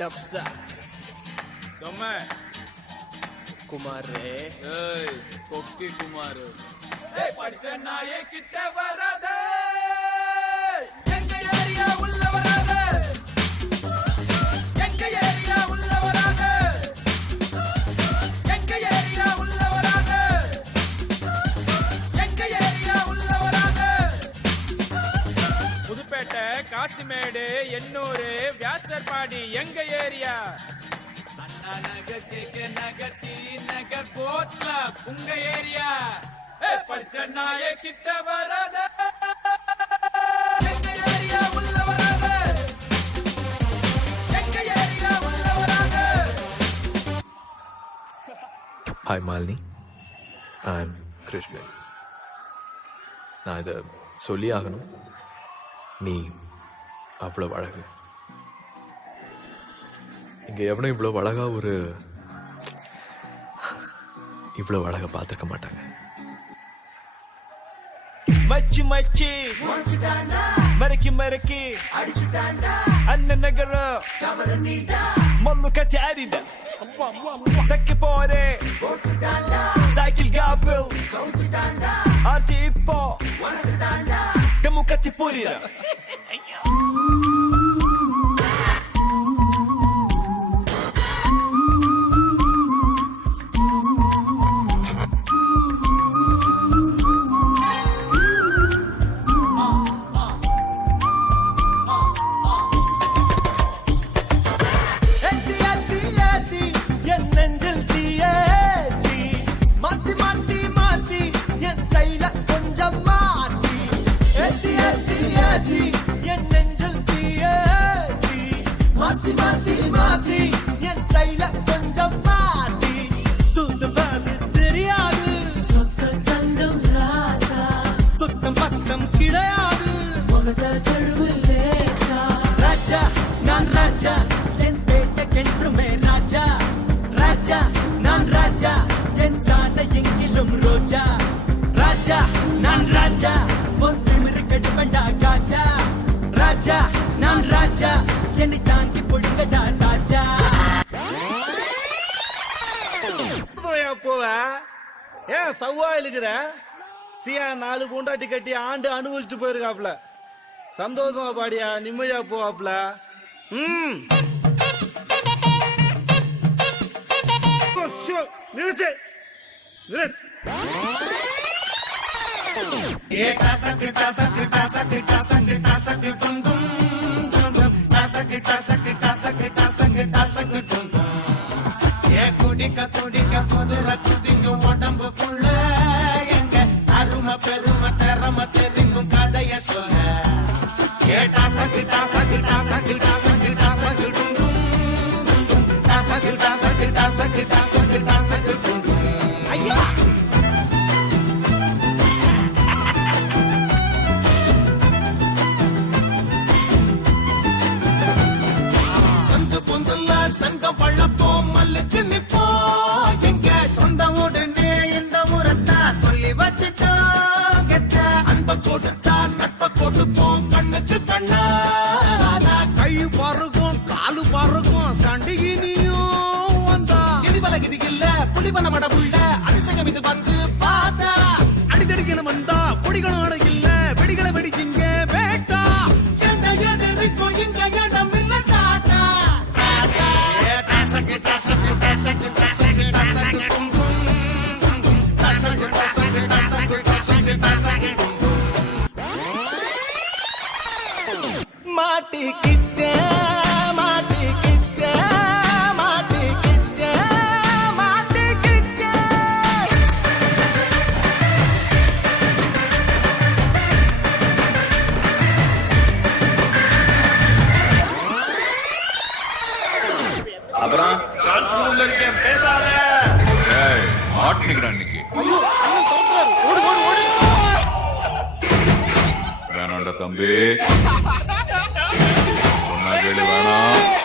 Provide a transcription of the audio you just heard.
டப்ஸா சொம்ம குமாரே ஏய் கொக்கி குமார் ஏய் படிச்ச நாயே கிட்ட வராத எங்க ஏரியா உள்ள வராத எங்க ஏரியா உள்ள வராத எங்க ஏரியா உள்ள வராத எங்க ஏரியா உள்ள வராத புதுப்பேட்டை காசிமேடு எண்ணூர் வியாசர்பாடி எங்க ஏரியா நகர் கேக்க நகர் டி நகர் போட்ல உங்க ஏரியா படிச்ச நாயே கிட்ட வராத எங்க ஏரியா உள்ள வராத எங்க ஏரியா உள்ள வராத hi Malini I am Krishnan. நான் இதை சொல்லி ஆகணும். நீ அவ்வளோ அழகு. இங்கே எவனும் இவ்வளோ அழகா இவ்வளோ அழகா பார்த்துருக்க மாட்டாங்க. மச்சி மச்சி மறக்கி மறக்கி அண்ண நகர மல்லு கட்டி அரித சக்கி போரே சைக்கிள் காபில் ஆர்த்தி இப்போ டெமு கட்டி புரிர ஏன் சவ்வா இழுக்கிற சியா 4 பூண்டாட்டி கட்டி ஆண்டு அனுபவிச்சுட்டு போயிருக்காப்ல. சந்தோஷமா பாடியா நிம்மதியா போவாப்ல. நிறுத்து குடிக்க குடிக்க பொது ரத்திங்க உடம்புக்குள்ள எங்க அருமை பெருமை திறமை தெரிக்கும் கதைய சொல்ல டாசா கிட்டாசா கிட்டாசா கிட்டாசா கிட்டாசா கிட்டும் டாசா கிட்டாசா கிட்டாசா கிட்டாசா கிட்டாசா கிட்டும் ஐயா பொந்துல சங்கம் பழப்போம் மல்லுக்கு நிப்போம் எங்க சொந்த உடனே இந்த முறத்தா சொல்லி வச்சுட்டோம் கெட்ட அன்ப கொடுத்தா நட்ப கொடுப்போம் கண்ணுக்கு கண்ணா கை பருகும் காலு பருகும் சண்டிகினியும் வந்தா எலிவலகிதி இல்ல புலிவன மடபுள்ள அபிஷேகம் இது வந்து பார்த்தா அடிதடிக்கணும் வந்தா பொடிகளோட இல்ல வெடிகளை வெடிச்சிங்க வேட்டா என்ன எதிர்க்கும் இங்க இடம் இல்ல காட்டா மாட்டி கிச்ச மாட்டி கிச்ச மாட்டி கிச்ச மாட்டி கிச்ச அப்புறம் கான்ஸ்டபிள்ல இருக்கேன் பேசாத. ஏய் மாட்டிக்கிறேன் இன்னைக்கு. வேணாண்டா தம்பி, சொன்னா கேளு வேணாம்.